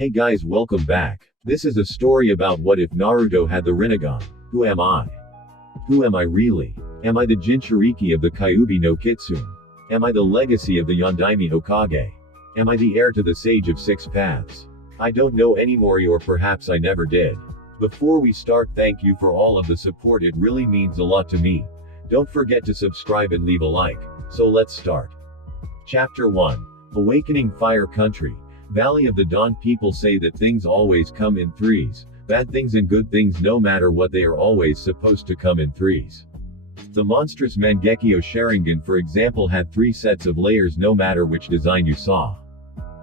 Hey guys, welcome back. This is a story about what if Naruto had the Rinnegan. Who am I? Who am I really? Am I the Jinchuriki of the Kyuubi no Kitsune? Am I the legacy of the Yondaime Hokage? Am I the heir to the Sage of Six Paths? I don't know anymore, or perhaps I never did. Before we start, thank you for all of the support, it really means a lot to me. Don't forget to subscribe and leave a like. So let's start. Chapter 1. Awakening Fire Country. Valley of the Dawn. People say that things always come in threes. Bad things and good things, no matter what, they are always supposed to come in threes. The monstrous Mangekyo Sharingan, for example, had 3 sets of layers no matter which design you saw.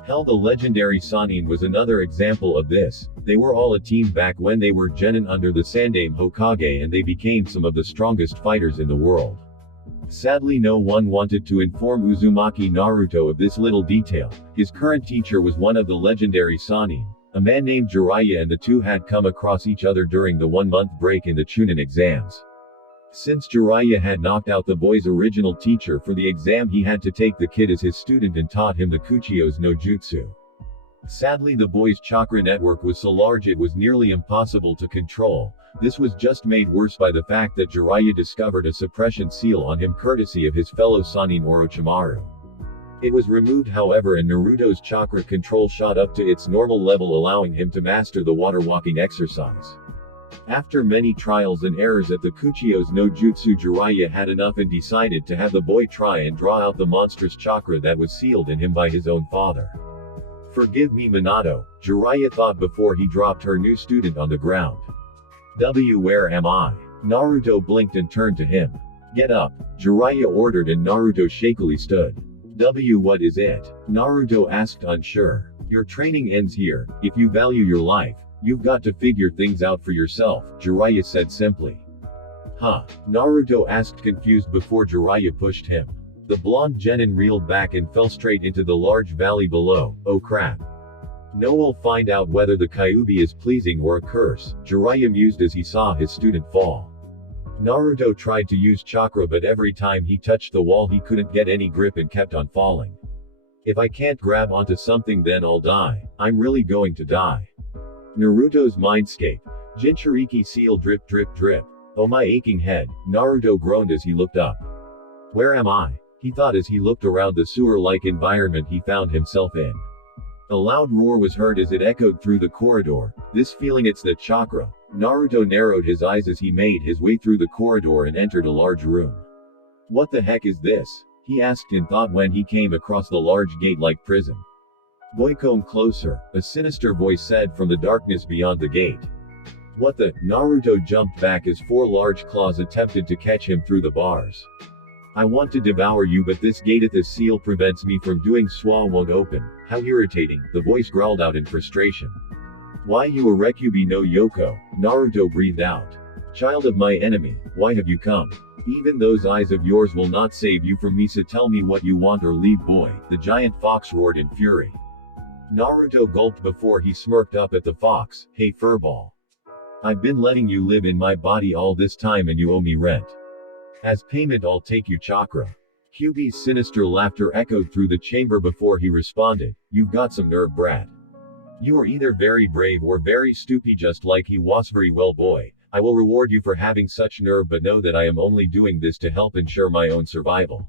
Hell, the legendary Sannin was another example of this. They were all a team back when they were genin under the Sandaime Hokage, and they became some of the strongest fighters in the world. Sadly, no one wanted to inform Uzumaki Naruto of this little detail. His current teacher was one of the legendary Sannin, a man named Jiraiya, and the two had come across each other during the 1-month break in the Chunin exams. Since Jiraiya had knocked out the boy's original teacher for the exam, he had to take the kid as his student and taught him the Kuchiyos no Jutsu. Sadly, the boy's chakra network was so large it was nearly impossible to control. This was just made worse by the fact that Jiraiya discovered a suppression seal on him courtesy of his fellow Sannin Orochimaru. It was removed, however, and Naruto's chakra control shot up to its normal level, allowing him to master the water walking exercise. After many trials and errors at the Kuchiyos no Jutsu, Jiraiya had enough and decided to have the boy try and draw out the monstrous chakra that was sealed in him by his own father. Forgive me, Minato, Jiraiya thought before he dropped her new student on the ground. Where am I? Naruto blinked and turned to him. Get up, Jiraiya ordered, and Naruto shakily stood. What is it? Naruto asked, unsure. Your training ends here. If you value your life, you've got to figure things out for yourself, Jiraiya said simply. Huh? Naruto asked, confused before Jiraiya pushed him. The blonde genin reeled back and fell straight into the large valley below. Oh crap. No, we'll find out whether the Kyuubi is pleasing or a curse, Jiraiya mused as he saw his student fall. Naruto tried to use chakra, but every time he touched the wall he couldn't get any grip and kept on falling. If I can't grab onto something, then I'll die. I'm really going to die. Naruto's mindscape. Jinchuriki seal, drip drip drip. Oh my aching head, Naruto groaned as he looked up. Where am I? He thought as he looked around the sewer-like environment he found himself in. A loud roar was heard as it echoed through the corridor. This feeling, it's the chakra. Naruto narrowed his eyes as he made his way through the corridor and entered a large room. What the heck is this? He asked in thought when he came across the large gate-like prison. Boy, come closer, a sinister voice said from the darkness beyond the gate. What the? Naruto jumped back as 4 large claws attempted to catch him through the bars. I want to devour you, but this gateath seal prevents me from doing so. Won't open. How irritating, the voice growled out in frustration. Why, you a Rekubi no Yoko? Naruto breathed out. Child of my enemy, why have you come? Even those eyes of yours will not save you from me, so tell me what you want or leave, boy, the giant fox roared in fury. Naruto gulped before he smirked up at the fox. Hey furball. I've been letting you live in my body all this time and you owe me rent. As payment, I'll take you chakra. Kyuubi's sinister laughter echoed through the chamber before he responded. You've got some nerve, brat. You are either very brave or very stupid, just like he was. Very well, boy. I will reward you for having such nerve, but know that I am only doing this to help ensure my own survival.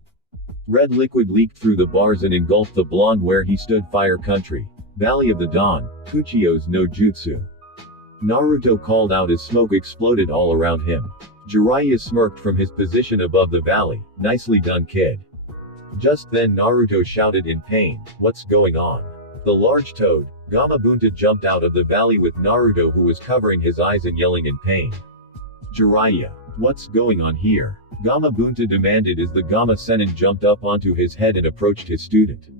Red liquid leaked through the bars and engulfed the blonde where he stood. Fire Country. Valley of the Dawn. Kuchiyos no Jutsu. Naruto called out as smoke exploded all around him. Jiraiya smirked from his position above the valley. Nicely done, kid. Just then Naruto shouted in pain. What's going on? The large toad, Gamabunta, jumped out of the valley with Naruto, who was covering his eyes and yelling in pain. Jiraiya, what's going on here? Gamabunta demanded as the Gamma Sennin jumped up onto his head and approached his student.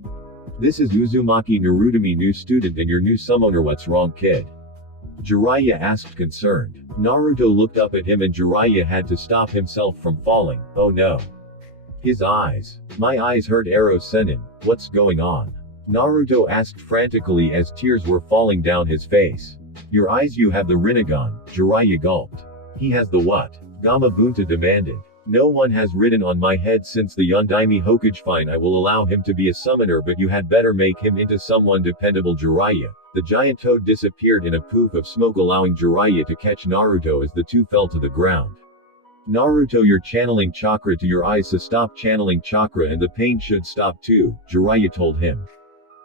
This is Uzumaki Narutomi, new student and your new summoner. What's wrong, kid? Jiraiya asked, concerned. Naruto looked up at him and Jiraiya had to stop himself from falling. Oh no. His eyes. My eyes hurt, Arrow Sennin. What's going on? Naruto asked frantically as tears were falling down his face. Your eyes? You have the Rinnegan, Jiraiya gulped. He has the what? Gamabunta demanded. No one has ridden on my head since the Yondaime Hokage. Fine, I will allow him to be a summoner, but you had better make him into someone dependable, Jiraiya. The giant toad disappeared in a poof of smoke, allowing Jiraiya to catch Naruto as the two fell to the ground. Naruto, you're channeling chakra to your eyes, so stop channeling chakra and the pain should stop too, Jiraiya told him.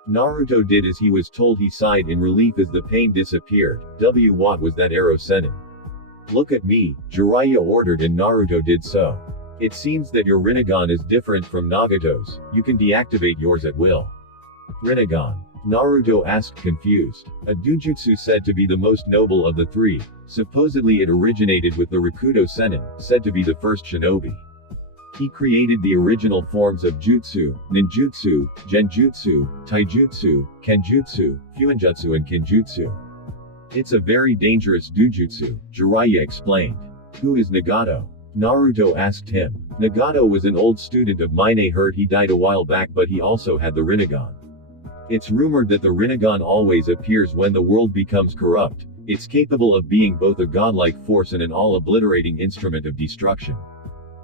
Naruto did as he was told. He sighed in relief as the pain disappeared. What was that arrow Senin? Look at me, Jiraiya ordered, and Naruto did so. It seems that your Rinnegan is different from Nagato's. You can deactivate yours at will. Rinnegan? Naruto asked, confused. A dujutsu said to be the most noble of the three. Supposedly it originated with the Rakuto Senin, said to be the first shinobi. He created the original forms of jutsu, ninjutsu, genjutsu, taijutsu, kenjutsu, fuinjutsu and kinjutsu. It's a very dangerous dujutsu, Jiraiya explained. Who is Nagato? Naruto asked him. Nagato was an old student of mine. I heard he died a while back, but he also had the Rinnegan. It's rumored that the Rinnegan always appears when the world becomes corrupt. It's capable of being both a godlike force and an all-obliterating instrument of destruction.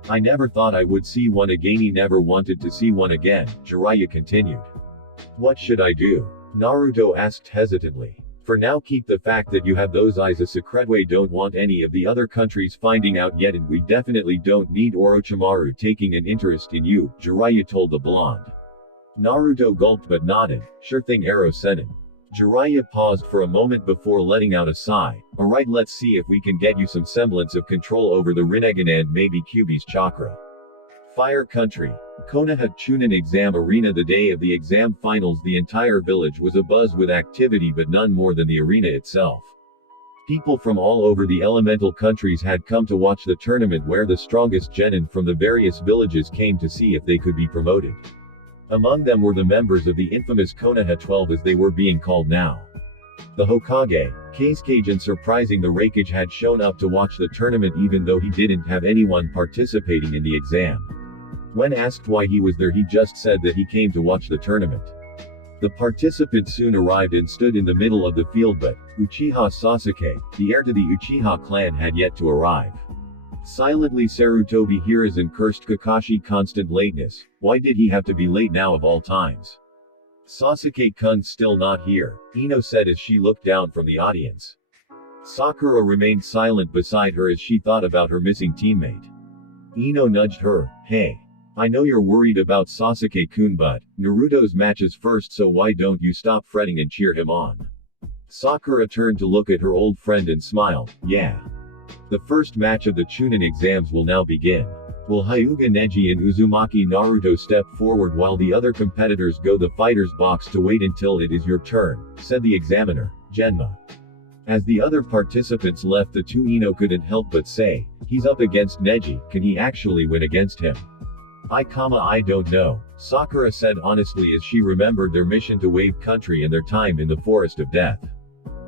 I never thought I would see one again. He never wanted to see one again, Jiraiya continued. What should I do? Naruto asked hesitantly. For now, keep the fact that you have those eyes a secret. We don't want any of the other countries finding out yet, and we definitely don't need Orochimaru taking an interest in you, Jiraiya told the blonde. Naruto gulped but nodded. Sure thing, arrow Senin. Jiraiya paused for a moment before letting out a sigh. Alright, let's see if we can get you some semblance of control over the Rinnegan and maybe Kyuubi's chakra. Fire Country. Konoha Chunin Exam Arena. The day of the exam finals, the entire village was abuzz with activity, but none more than the arena itself. People from all over the elemental countries had come to watch the tournament, where the strongest genin from the various villages came to see if they could be promoted. Among them were the members of the infamous Konoha 12, as they were being called now. The Hokage, Kazekage, and surprising the Raikage, had shown up to watch the tournament even though he didn't have anyone participating in the exam. When asked why he was there, he just said that he came to watch the tournament. The participants soon arrived and stood in the middle of the field, but Uchiha Sasuke, the heir to the Uchiha clan, had yet to arrive. Silently Sarutobi Hiruzen cursed Kakashi. Constant lateness. Why did he have to be late now of all times? Sasuke-kun's still not here, Ino said as she looked down from the audience. Sakura remained silent beside her as she thought about her missing teammate. Ino nudged her. Hey. I know you're worried about Sasuke-kun, but Naruto's match is first, so why don't you stop fretting and cheer him on? Sakura turned to look at her old friend and smiled. Yeah. The first match of the Chunin exams will now begin. Will Hyuga Neji and Uzumaki Naruto step forward while the other competitors go the fighter's box to wait until it is your turn, said the examiner, Genma. As the other participants left, the two, Ino couldn't help but say, he's up against Neji, can he actually win against him? I don't know, Sakura said honestly as she remembered their mission to Wave Country and their time in the Forest of Death.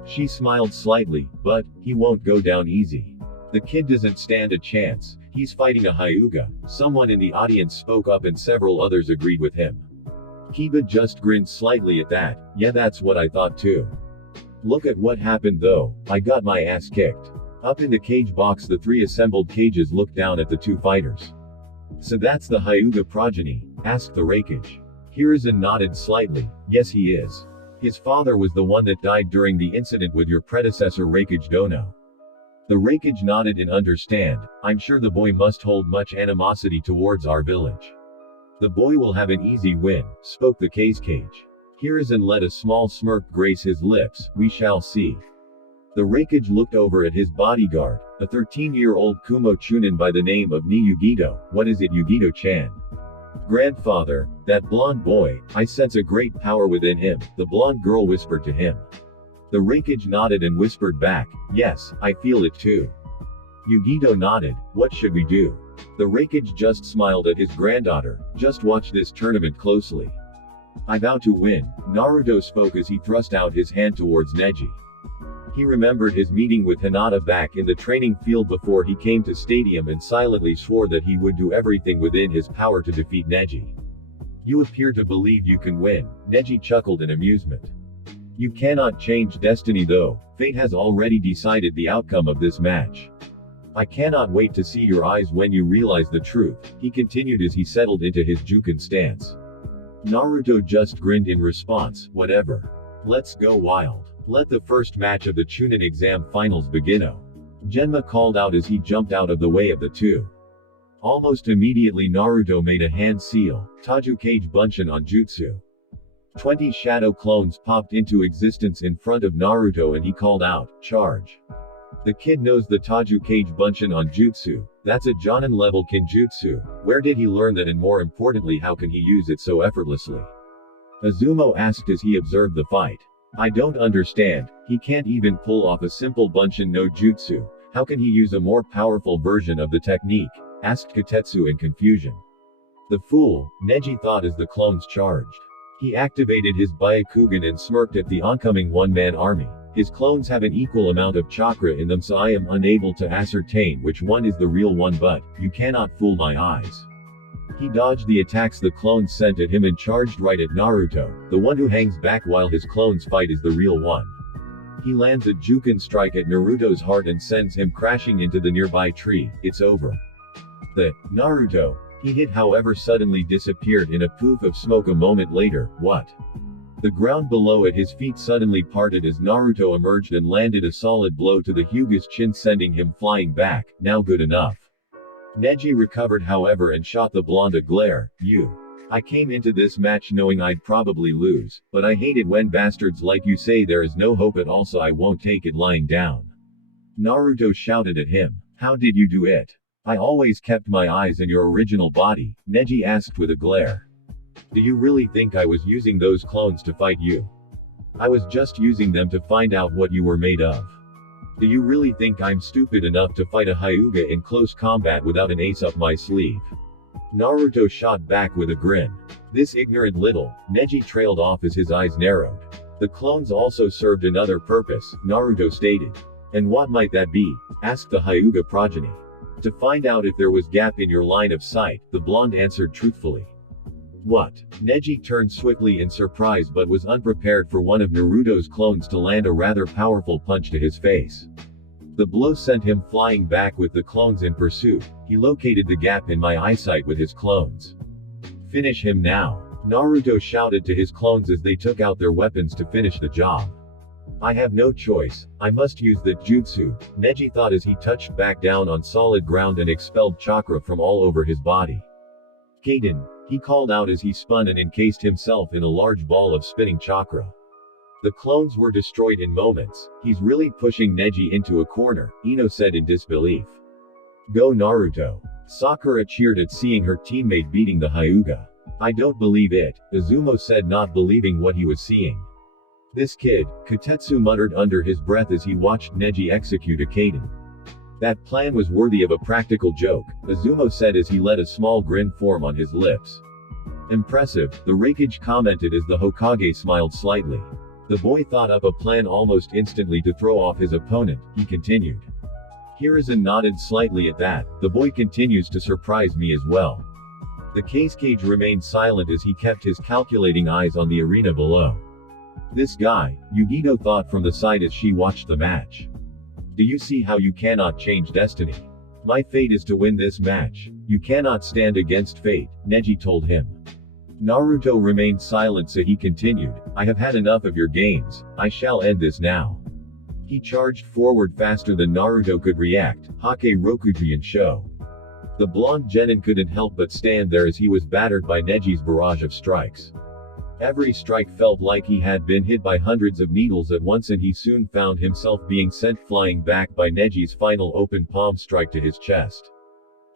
She smiled slightly, but he won't go down easy. The kid doesn't stand a chance. He's fighting a Hyuga. Someone in the audience spoke up and several others agreed with him. Kiba just grinned slightly at that. Yeah, that's what I thought too. Look at what happened though. I got my ass kicked. Up in the cage box, the three assembled cages looked down at the two fighters. So that's the Hyuga progeny? Asked the Raikage. Hiruzen nodded slightly. Yes, he is. His father was the one that died during the incident with your predecessor Raikage Dono. The Raikage nodded in understand. I'm sure the boy must hold much animosity towards our village. The boy will have an easy win, spoke the Kazekage. Hiruzen let a small smirk grace his lips. We shall see. The Raikage looked over at his bodyguard, a 13-year-old Kumo Chunin by the name of Ni Yugito. What is it, Yugito-chan? Grandfather, that blonde boy, I sense a great power within him, the blonde girl whispered to him. The Raikage nodded and whispered back, yes, I feel it too. Yugito nodded. What should we do? The Raikage just smiled at his granddaughter. Just watch this tournament closely. I vow to win, Naruto spoke as he thrust out his hand towards Neji. He remembered his meeting with Hinata back in the training field before he came to stadium and silently swore that he would do everything within his power to defeat Neji. You appear to believe you can win, Neji chuckled in amusement. You cannot change destiny though, fate has already decided the outcome of this match. I cannot wait to see your eyes when you realize the truth, he continued as he settled into his Juken stance. Naruto just grinned in response, whatever. Let's go wild. Let the first match of the Chunin exam finals begin. Genma called out as he jumped out of the way of the two. Almost immediately Naruto made a hand seal, Tajukage Bunshin on Jutsu. 20 shadow clones popped into existence in front of Naruto and he called out, "Charge." The kid knows the Tajukage Bunshin on Jutsu. That's a Jonin level Kinjutsu. Where did he learn that, and more importantly, how can he use it so effortlessly? Izumo asked as he observed the fight. I don't understand, he can't even pull off a simple Bunshin no Jutsu. How can he use a more powerful version of the technique? Asked Kotetsu in confusion. The fool, Neji thought as the clones charged. He activated his Byakugan and smirked at the oncoming one-man army. His clones have an equal amount of chakra in them, so I am unable to ascertain which one is the real one, but you cannot fool my eyes. He dodged the attacks the clones sent at him and charged right at Naruto. The one who hangs back while his clones fight is the real one. He lands a Juken strike at Naruto's heart and sends him crashing into the nearby tree. It's over. The Naruto he hit, however, suddenly disappeared in a poof of smoke a moment later. What? The ground below at his feet suddenly parted as Naruto emerged and landed a solid blow to the Hyuga's chin, sending him flying back. Now good enough. Neji recovered, however, and shot the blonde a glare. I came into this match knowing I'd probably lose, but I hate it when bastards like you say there is no hope at all, so I won't take it lying down. Naruto shouted at him. How did you do it? I always kept my eyes in your original body, Neji asked with a glare. Do you really think I was using those clones to fight you? I was just using them to find out what you were made of. Do you really think I'm stupid enough to fight a Hyuga in close combat without an ace up my sleeve? Naruto shot back with a grin. This ignorant little, Neji trailed off as his eyes narrowed. The clones also served another purpose, Naruto stated. And what might that be? Asked the Hyuga progeny. To find out if there was gap in your line of sight, the blonde answered truthfully. What? Neji turned swiftly in surprise but was unprepared for one of Naruto's clones to land a rather powerful punch to his face. The blow sent him flying back with the clones in pursuit. He located the gap in my eyesight with his clones. Finish him now. Naruto shouted to his clones as they took out their weapons to finish the job. I have no choice, I must use the jutsu, Neji thought as he touched back down on solid ground and expelled chakra from all over his body. Kaden, he called out as he spun and encased himself in a large ball of spinning chakra. The clones were destroyed in moments. He's really pushing Neji into a corner, Ino said in disbelief. Go Naruto. Sakura cheered at seeing her teammate beating the Hyuga. I don't believe it, Izumo said, not believing what he was seeing. This kid, Kotetsu muttered under his breath as he watched Neji execute a Kaden. That plan was worthy of a practical joke, Izumo said as he let a small grin form on his lips. Impressive, the Raikage commented as the Hokage smiled slightly. The boy thought up a plan almost instantly to throw off his opponent, he continued. Hiruzen nodded slightly at that. The boy continues to surprise me as well. The Cage remained silent as he kept his calculating eyes on the arena below. This guy, Yugito thought from the side as she watched the match. Do you see how you cannot change destiny? My fate is to win this match. You cannot stand against fate, Neji told him. Naruto remained silent, so he continued, I have had enough of your games, I shall end this now. He charged forward faster than Naruto could react, Hake Rokujian show. The blonde genin couldn't help but stand there as he was battered by Neji's barrage of strikes. Every strike felt like he had been hit by hundreds of needles at once, and he soon found himself being sent flying back by Neji's final open palm strike to his chest.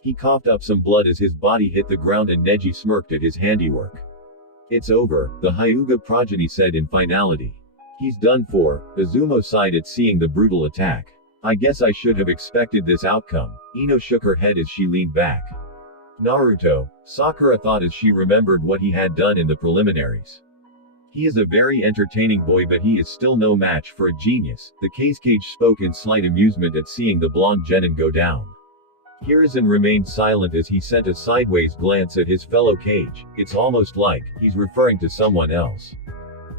He coughed up some blood as his body hit the ground and Neji smirked at his handiwork. It's over, the Hyuga progeny said in finality. He's done for, Izumo sighed at seeing the brutal attack. I guess I should have expected this outcome, Ino shook her head as she leaned back. Naruto, Sakura thought as she remembered what he had done in the preliminaries. He is a very entertaining boy, but he is still no match for a genius, the Cage spoke in slight amusement at seeing the blonde genin go down. Hiruzen remained silent as he sent a sideways glance at his fellow Cage. It's almost like he's referring to someone else.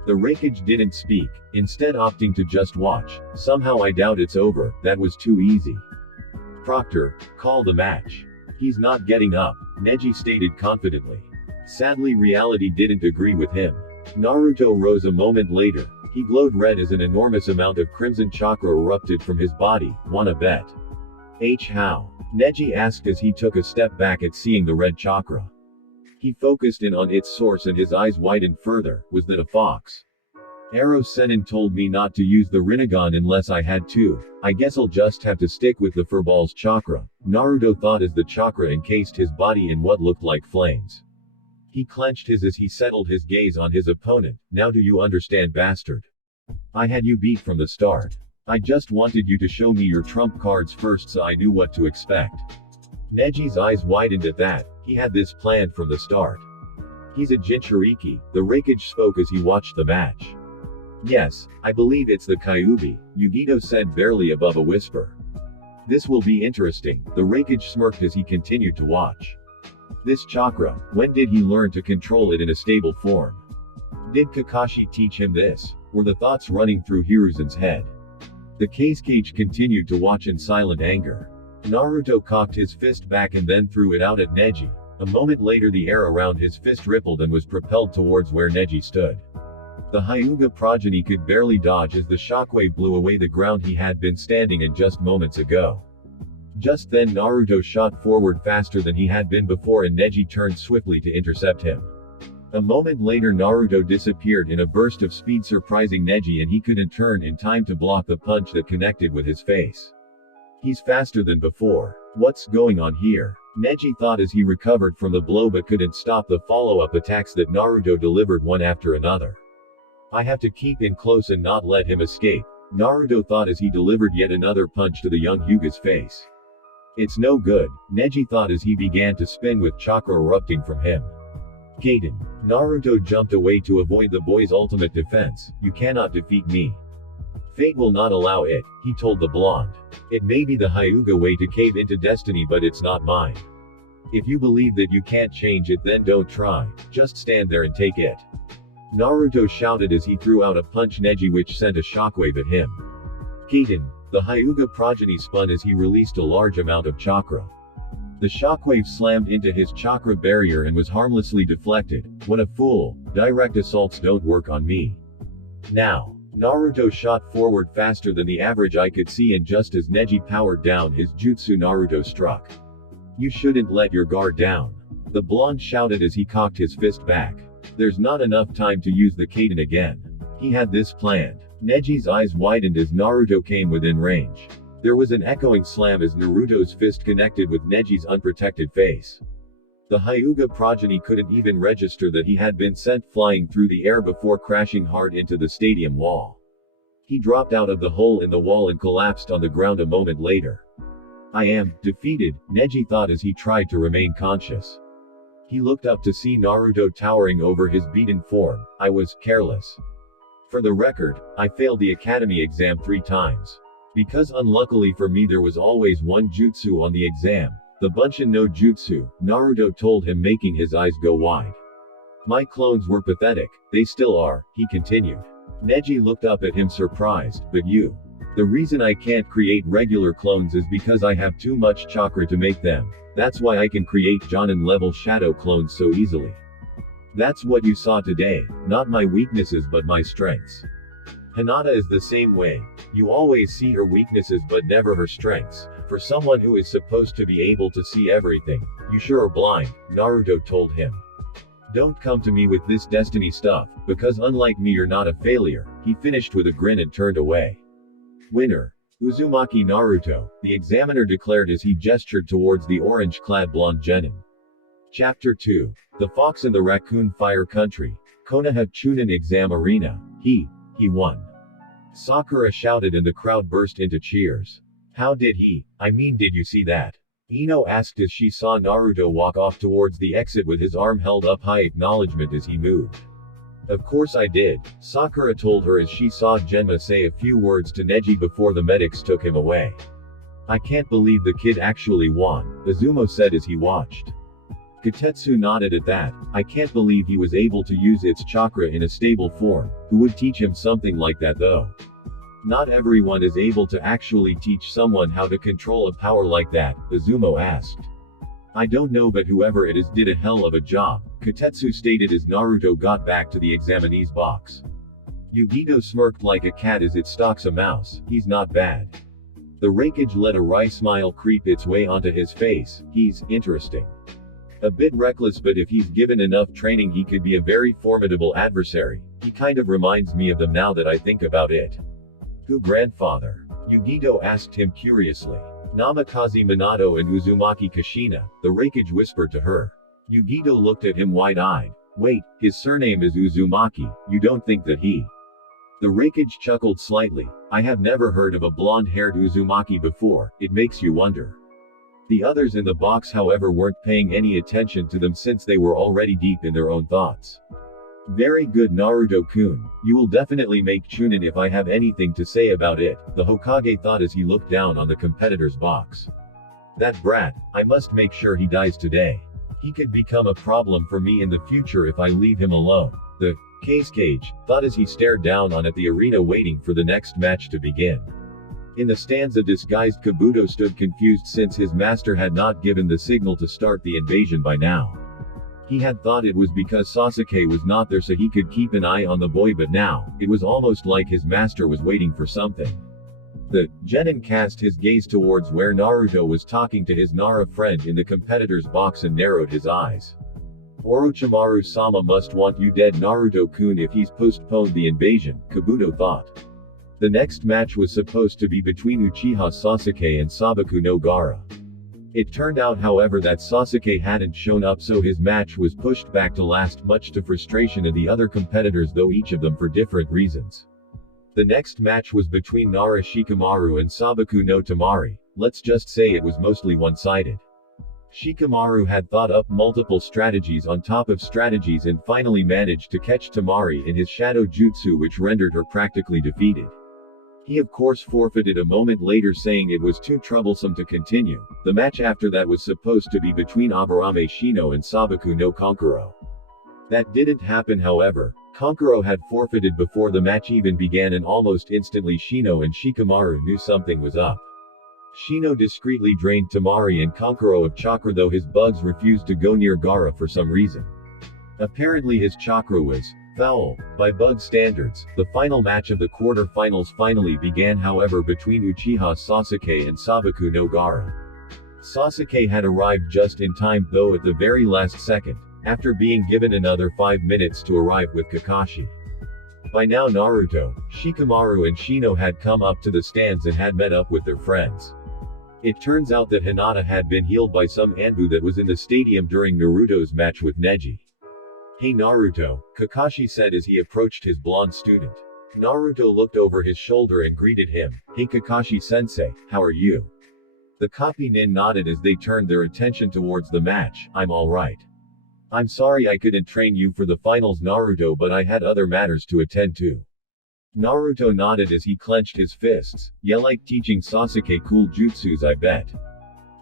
The Raikage didn't speak, instead opting to just watch. Somehow I doubt it's over, that was too easy. Proctor, call the match. He's not getting up, Neji stated confidently. Sadly, reality didn't agree with him. Naruto rose a moment later. He glowed red as an enormous amount of crimson chakra erupted from his body. Wanna bet? How? Neji asked as he took a step back at seeing the red chakra. He focused in on its source and his eyes widened further. Was that a fox? Arrow Sennin told me not to use the Rinnegan unless I had to. I guess I'll just have to stick with the Furball's chakra, Naruto thought as the chakra encased his body in what looked like flames. He clenched his as he settled his gaze on his opponent. Now do you understand, bastard? I had you beat from the start. I just wanted you to show me your trump cards first so I knew what to expect. Neji's eyes widened at that. He had this planned from the start. He's a Jinchuriki, the Raikage spoke as he watched the match. Yes, I believe it's the Kyuubi, Yugito said barely above a whisper. This will be interesting, the Raikage smirked as he continued to watch. This chakra, when did he learn to control it in a stable form? Did Kakashi teach him this? Were the thoughts running through Hiruzen's head? The Kazekage continued to watch in silent anger. Naruto cocked his fist back and then threw it out at Neji. A moment later the air around his fist rippled and was propelled towards where Neji stood. The Hyuga progeny could barely dodge as the shockwave blew away the ground he had been standing in just moments ago. Just then Naruto shot forward faster than he had been before and Neji turned swiftly to intercept him. A moment later Naruto disappeared in a burst of speed surprising Neji and he couldn't turn in time to block the punch that connected with his face. He's faster than before. What's going on here? Neji thought as he recovered from the blow but couldn't stop the follow-up attacks that Naruto delivered one after another. I have to keep in close and not let him escape, Naruto thought as he delivered yet another punch to the young Hyuga's face. It's no good, Neji thought as he began to spin with chakra erupting from him. Kaden. Naruto jumped away to avoid the boy's ultimate defense. You cannot defeat me. Fate will not allow it, he told the blonde. It may be the Hyuga way to cave into destiny but it's not mine. If you believe that you can't change it then don't try, just stand there and take it. Naruto shouted as he threw out a punch Neji which sent a shockwave at him. Kaden. The Hyuga progeny spun as he released a large amount of chakra. The shockwave slammed into his chakra barrier and was harmlessly deflected. What a fool, direct assaults don't work on me. Now. Naruto shot forward faster than the average eye could see and just as Neji powered down his jutsu Naruto struck. You shouldn't let your guard down. The blonde shouted as he cocked his fist back. There's not enough time to use the Kaden again. He had this planned. Neji's eyes widened as Naruto came within range. There was an echoing slam as Naruto's fist connected with Neji's unprotected face. The Hyuga progeny couldn't even register that he had been sent flying through the air before crashing hard into the stadium wall. He dropped out of the hole in the wall and collapsed on the ground a moment later. I am defeated, Neji thought as he tried to remain conscious. He looked up to see Naruto towering over his beaten form. I was careless. For the record, I failed the academy exam 3 times. Because unluckily for me there was always one jutsu on the exam. The Bunshin no Jutsu, Naruto told him making his eyes go wide. My clones were pathetic, they still are, he continued. Neji looked up at him surprised, but you. The reason I can't create regular clones is because I have too much chakra to make them. That's why I can create Jonin level shadow clones so easily. That's what you saw today, not my weaknesses but my strengths. Hinata is the same way. You always see her weaknesses but never her strengths. For someone who is supposed to be able to see everything, you sure are blind, Naruto told him. Don't come to me with this destiny stuff, because unlike me you're not a failure, he finished with a grin and turned away. Winner. Uzumaki Naruto, the examiner declared as he gestured towards the orange-clad blonde genin. Chapter 2. The Fox and the Raccoon Fire Country. Konoha Chunin Exam Arena. He won. Sakura shouted and the crowd burst into cheers. How did he? Did you see that? Ino asked as she saw Naruto walk off towards the exit with his arm held up high acknowledgement as he moved. Of course I did, Sakura told her as she saw Genma say a few words to Neji before the medics took him away. I can't believe the kid actually won, Izumo said as he watched. Katetsu nodded at that. I can't believe he was able to use its chakra in a stable form. Who would teach him something like that though? Not everyone is able to actually teach someone how to control a power like that, Izumo asked. I don't know but whoever it is did a hell of a job, Katetsu stated as Naruto got back to the examinee's box. Yugito smirked like a cat as it stalks a mouse. He's not bad. The Raikage let a wry smile creep its way onto his face. He's interesting. A bit reckless, but if he's given enough training he could be a very formidable adversary. He kind of reminds me of them now that I think about it. Who, grandfather? Yugito asked him curiously. Namikaze Minato and Uzumaki Kushina, the Raikage whispered to her. Yugito looked at him wide-eyed. Wait, his surname is Uzumaki, you don't think that he... The Raikage chuckled slightly. I have never heard of a blonde-haired Uzumaki before, it makes you wonder. The others in the box however weren't paying any attention to them since they were already deep in their own thoughts. Very good Naruto-kun, you will definitely make Chunin if I have anything to say about it, the Hokage thought as he looked down on the competitor's box. That brat, I must make sure he dies today. He could become a problem for me in the future if I leave him alone. The Cage thought as he stared down on at the arena waiting for the next match to begin. In the stands a disguised Kabuto stood confused since his master had not given the signal to start the invasion by now. He had thought it was because Sasuke was not there so he could keep an eye on the boy, but now, it was almost like his master was waiting for something. The Genin cast his gaze towards where Naruto was talking to his Nara friend in the competitor's box and narrowed his eyes. Orochimaru-sama must want you dead Naruto-kun if he's postponed the invasion, Kabuto thought. The next match was supposed to be between Uchiha Sasuke and Sabaku no Gaara. It turned out however that Sasuke hadn't shown up, so his match was pushed back to last, much to frustration of the other competitors, though each of them for different reasons. The next match was between Nara Shikamaru and Sabaku no Tamari. Let's just say it was mostly one-sided. Shikamaru had thought up multiple strategies on top of strategies and finally managed to catch Tamari in his shadow jutsu, which rendered her practically defeated. He of course forfeited a moment later, saying it was too troublesome to continue. The match after that was supposed to be between Aburame Shino and Sabaku no Kankuro. That didn't happen however. Kankuro had forfeited before the match even began, and almost instantly Shino and Shikamaru knew something was up. Shino discreetly drained Tamari and Kankuro of chakra, though his bugs refused to go near Gaara for some reason. Apparently his chakra was foul, by bug standards. The final match of the quarter-finals finally began however between Uchiha Sasuke and Sabaku no Gaara. Sasuke had arrived just in time though at the very last second, after being given another 5 minutes to arrive with Kakashi. By now Naruto, Shikamaru and Shino had come up to the stands and had met up with their friends. It turns out that Hinata had been healed by some Anbu that was in the stadium during Naruto's match with Neji. Hey Naruto, Kakashi said as he approached his blonde student. Naruto looked over his shoulder and greeted him. Hey Kakashi-sensei, how are you? The copy nin nodded as they turned their attention towards the match. I'm alright. I'm sorry I couldn't train you for the finals Naruto, but I had other matters to attend to. Naruto nodded as he clenched his fists. Yeah, like teaching Sasuke cool jutsus I bet.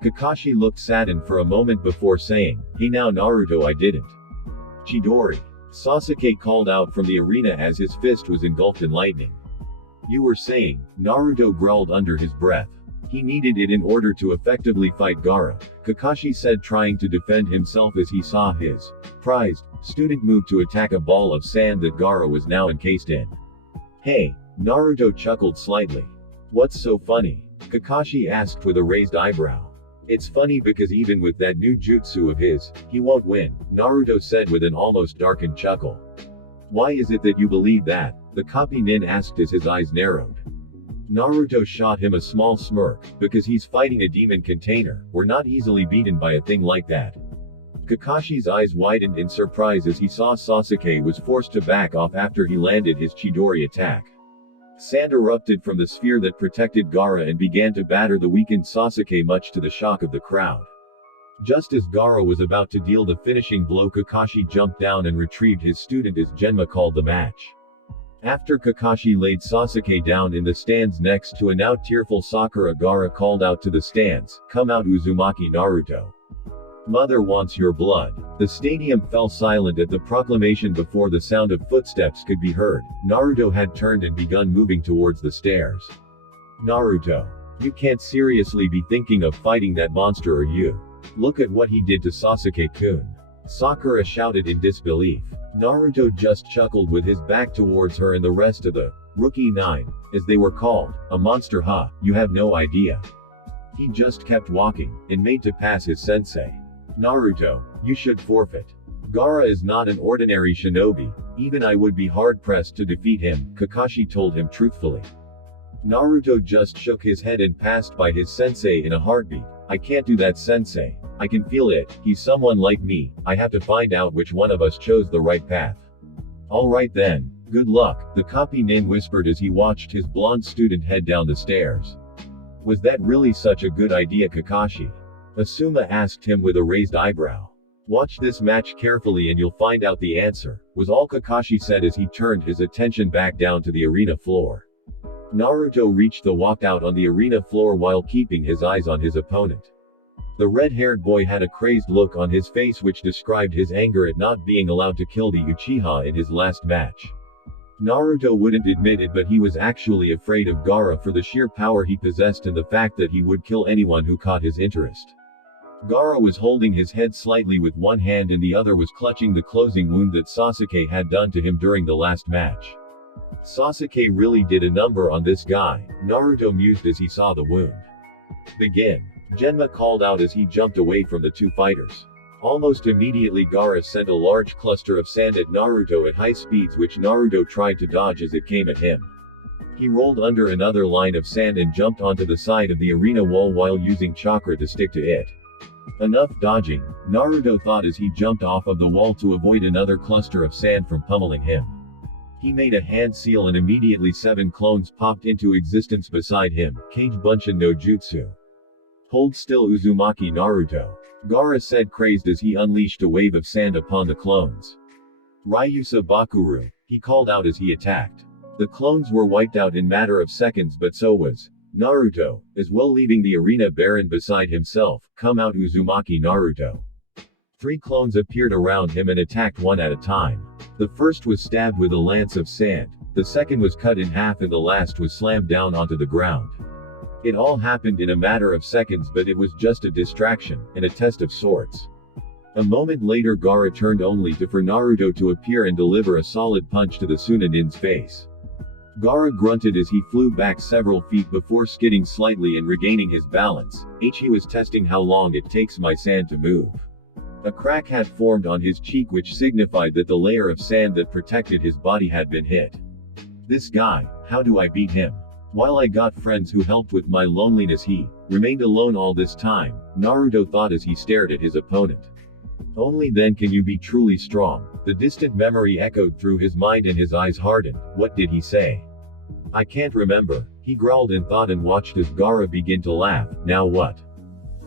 Kakashi looked saddened for a moment before saying, hey now Naruto, I didn't. Chidori. Sasuke called out from the arena as his fist was engulfed in lightning. You were saying, Naruto growled under his breath. He needed it in order to effectively fight Gaara, Kakashi said, trying to defend himself as he saw his prized student move to attack a ball of sand that Gaara was now encased in. Hey, Naruto chuckled slightly. What's so funny? Kakashi asked with a raised eyebrow. It's funny because even with that new jutsu of his, he won't win, Naruto said with an almost darkened chuckle. Why is it that you believe that? The copy nin asked as his eyes narrowed. Naruto shot him a small smirk. Because he's fighting a demon container, we're not easily beaten by a thing like that. Kakashi's eyes widened in surprise as he saw Sasuke was forced to back off after he landed his Chidori attack. Sand erupted from the sphere that protected Gaara and began to batter the weakened Sasuke, much to the shock of the crowd. Just as Gaara was about to deal the finishing blow, Kakashi jumped down and retrieved his student as Genma called the match. After Kakashi laid Sasuke down in the stands next to a now tearful Sakura, Gaara called out to the stands, "Come out Uzumaki Naruto. Mother wants your blood." The stadium fell silent at the proclamation before the sound of footsteps could be heard. Naruto had turned and begun moving towards the stairs. Naruto. You can't seriously be thinking of fighting that monster, are you? Look at what he did to Sasuke-kun. Sakura shouted in disbelief. Naruto just chuckled with his back towards her and the rest of the Rookie 9, as they were called, a monster you have no idea. He just kept walking, and made to pass his sensei. Naruto, you should forfeit. Gaara is not an ordinary shinobi, even I would be hard-pressed to defeat him, Kakashi told him truthfully. Naruto just shook his head and passed by his sensei in a heartbeat. I can't do that, sensei. I can feel it, he's someone like me, I have to find out which one of us chose the right path. Alright then, good luck, the copy nin whispered as he watched his blonde student head down the stairs. Was that really such a good idea, Kakashi? Asuma asked him with a raised eyebrow. Watch this match carefully and you'll find out the answer, was all Kakashi said as he turned his attention back down to the arena floor. Naruto reached the walkout on the arena floor while keeping his eyes on his opponent. The red-haired boy had a crazed look on his face which described his anger at not being allowed to kill the Uchiha in his last match. Naruto wouldn't admit it, but he was actually afraid of Gaara for the sheer power he possessed and the fact that he would kill anyone who caught his interest. Gaara was holding his head slightly with one hand and the other was clutching the closing wound that Sasuke had done to him during the last match. Sasuke really did a number on this guy, Naruto mused as he saw the wound. Begin. Genma called out as he jumped away from the two fighters. Almost immediately Gaara sent a large cluster of sand at Naruto at high speeds which Naruto tried to dodge as it came at him. He rolled under another line of sand and jumped onto the side of the arena wall while using chakra to stick to it. Enough dodging, Naruto thought as he jumped off of the wall to avoid another cluster of sand from pummeling him. He made a hand seal and immediately 7 clones popped into existence beside him, Kage Bunshin no Jutsu. Hold still Uzumaki Naruto. Gaara said crazed as he unleashed a wave of sand upon the clones. Ryusa Bakuru, he called out as he attacked. The clones were wiped out in matter of seconds but so was Naruto, as well leaving the arena barren beside himself. Come out Uzumaki Naruto. 3 clones appeared around him and attacked one at a time. The first was stabbed with a lance of sand, the second was cut in half and the last was slammed down onto the ground. It all happened in a matter of seconds but it was just a distraction, and a test of sorts. A moment later Gaara turned only for Naruto to appear and deliver a solid punch to the Sunanin's face. Gaara grunted as he flew back several feet before skidding slightly and regaining his balance. He was testing how long it takes my sand to move. A crack had formed on his cheek which signified that the layer of sand that protected his body had been hit. This guy, how do I beat him? While I got friends who helped with my loneliness, he remained alone all this time, Naruto thought as he stared at his opponent. Only then can you be truly strong. The distant memory echoed through his mind and his eyes hardened. What did he say? I can't remember, he growled in thought and watched as Gaara begin to laugh. Now what?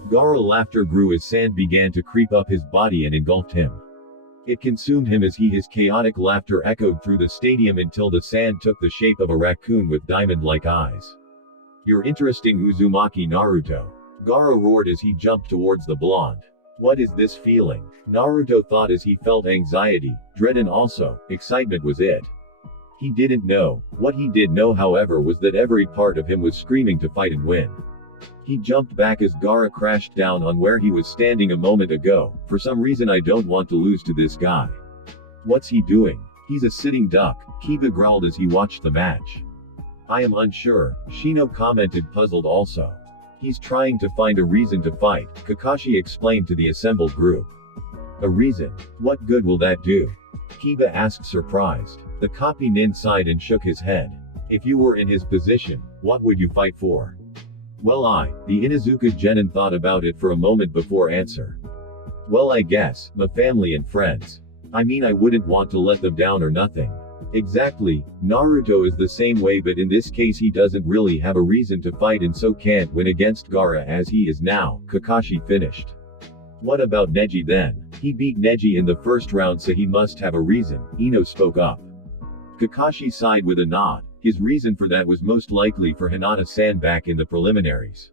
Gaara's laughter grew as sand began to creep up his body and engulfed him. It consumed him as his chaotic laughter echoed through the stadium until the sand took the shape of a raccoon with diamond-like eyes. You're interesting Uzumaki Naruto. Gaara roared as he jumped towards the blonde. What is this feeling? Naruto thought as he felt anxiety, dread and also, excitement was it. He didn't know. What he did know however was that every part of him was screaming to fight and win. He jumped back as Gaara crashed down on where he was standing a moment ago. For some reason I don't want to lose to this guy. What's he doing? He's a sitting duck, Kiba growled as he watched the match. I am unsure, Shino commented puzzled also. He's trying to find a reason to fight, Kakashi explained to the assembled group. A reason? What good will that do? Kiba asked surprised. The copy nin sighed and shook his head. If you were in his position, what would you fight for? Well the Inuzuka Genin thought about it for a moment before answer. Well I guess, my family and friends. I mean I wouldn't want to let them down or nothing. Exactly, Naruto is the same way but in this case he doesn't really have a reason to fight and so can't win against Gaara as he is now, Kakashi finished. What about Neji then? He beat Neji in the first round so he must have a reason, Ino spoke up. Kakashi sighed with a nod. His reason for that was most likely for Hinata-san back in the preliminaries.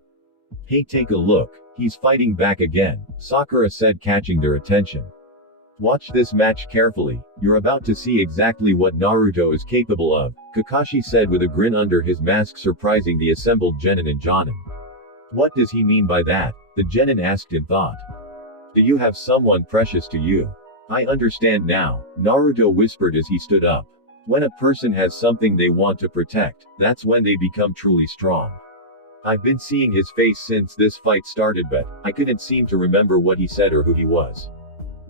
Hey take a look, he's fighting back again, Sakura said catching their attention. Watch this match carefully, you're about to see exactly what Naruto is capable of, Kakashi said with a grin under his mask surprising the assembled Genin and Jonin. What does he mean by that? The Genin asked in thought. Do you have someone precious to you? I understand now, Naruto whispered as he stood up. When a person has something they want to protect, that's when they become truly strong. I've been seeing his face since this fight started, but I couldn't seem to remember what he said or who he was.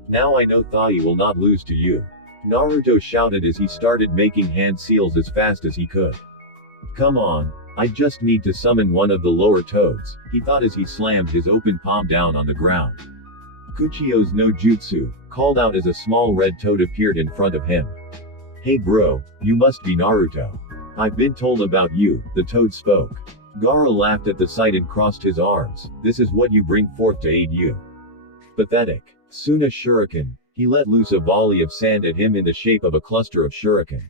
Now I know Thai will not lose to you. Naruto shouted as he started making hand seals as fast as he could. Come on, I just need to summon one of the lower toads, he thought as he slammed his open palm down on the ground. Kuchio's no jutsu called out as a small red toad appeared in front of him. Hey bro, you must be Naruto. I've been told about you, the toad spoke. Gaara laughed at the sight and crossed his arms. This is what you bring forth to aid you. Pathetic. Suna shuriken. He let loose a volley of sand at him in the shape of a cluster of shuriken.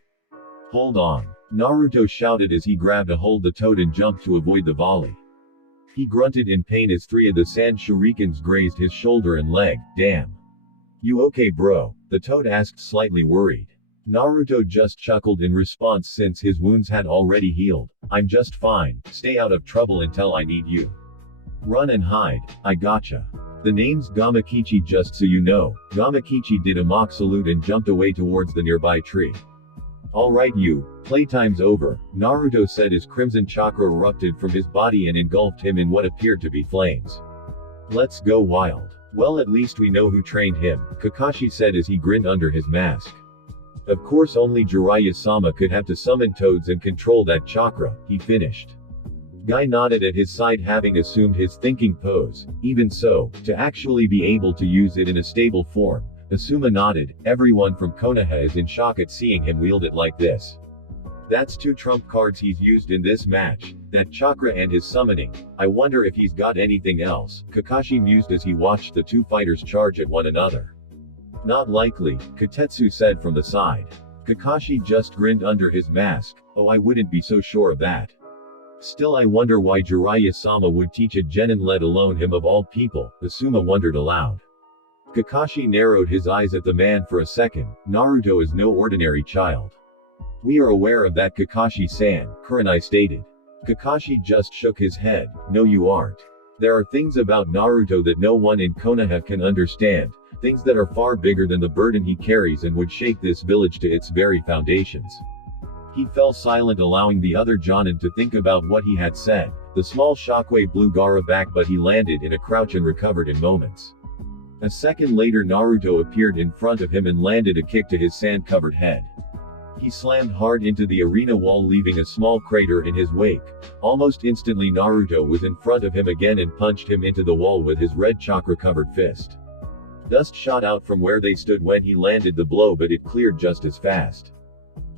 Hold on. Naruto shouted as he grabbed a hold of the toad and jumped to avoid the volley. He grunted in pain as 3 of the sand shurikens grazed his shoulder and leg. Damn. You okay bro? The toad asked, slightly worried. Naruto just chuckled in response since his wounds had already healed. I'm just fine, stay out of trouble until I need you. Run and hide, I gotcha. The name's Gamakichi, just so you know. Gamakichi did a mock salute and jumped away towards the nearby tree. Alright you, playtime's over, Naruto said as crimson chakra erupted from his body and engulfed him in what appeared to be flames. Let's go wild. Well, at least we know who trained him, Kakashi said as he grinned under his mask. Of course only Jiraiya-sama could have to summon toads and control that chakra, he finished. Guy nodded at his side, having assumed his thinking pose. Even so, to actually be able to use it in a stable form, Asuma nodded. Everyone from Konoha is in shock at seeing him wield it like this. That's 2 trump cards he's used in this match, that chakra and his summoning. I wonder if he's got anything else, Kakashi mused as he watched the 2 fighters charge at one another. Not likely, Kotetsu said from the side. Kakashi just grinned under his mask. Oh, I wouldn't be so sure of that. Still, I wonder why Jiraiya-sama would teach a genin, let alone him of all people, Asuma wondered aloud. Kakashi narrowed his eyes at the man for a second. Naruto is no ordinary child. We are aware of that, Kakashi-san, Kurenai stated. Kakashi just shook his head. No, you aren't. There are things about Naruto that no one in Konoha can understand, things that are far bigger than the burden he carries and would shake this village to its very foundations. He fell silent, allowing the other Jonin to think about what he had said. The small shockwave blew Gaara back, but he landed in a crouch and recovered in moments. A second later, Naruto appeared in front of him and landed a kick to his sand-covered head. He slammed hard into the arena wall, leaving a small crater in his wake. Almost instantly, Naruto was in front of him again and punched him into the wall with his red chakra-covered fist. Dust shot out from where they stood when he landed the blow, but it cleared just as fast.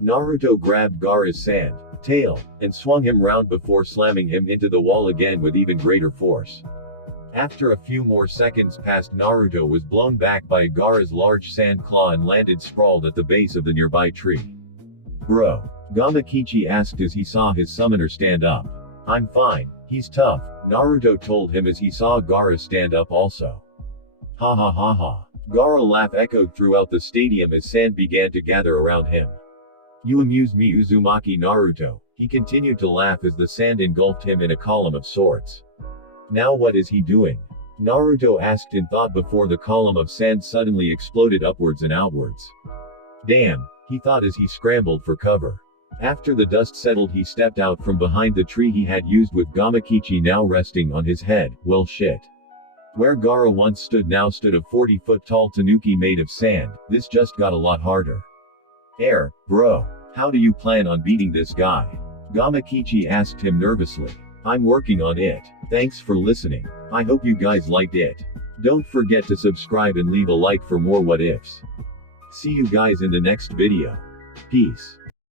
Naruto grabbed Gaara's sand tail and swung him round before slamming him into the wall again with even greater force. After a few more seconds passed, Naruto was blown back by Gaara's large sand claw and landed sprawled at the base of the nearby tree. Bro, Gamakichi asked as he saw his summoner stand up. I'm fine, he's tough, Naruto told him as he saw Gaara stand up also. Ha ha ha ha. Gaara laugh echoed throughout the stadium as sand began to gather around him. You amuse me, Uzumaki Naruto. He continued to laugh as the sand engulfed him in a column of sorts. Now what is he doing? Naruto asked in thought before the column of sand suddenly exploded upwards and outwards. Damn, he thought as he scrambled for cover. After the dust settled, he stepped out from behind the tree he had used, with Gamakichi now resting on his head. Well shit. Where Gaara once stood now stood a 40-foot tall tanuki made of sand. This just got a lot harder. Bro. How do you plan on beating this guy? Gamakichi asked him nervously. I'm working on it. Thanks for listening. I hope you guys liked it. Don't forget to subscribe and leave a like for more what ifs. See you guys in the next video. Peace.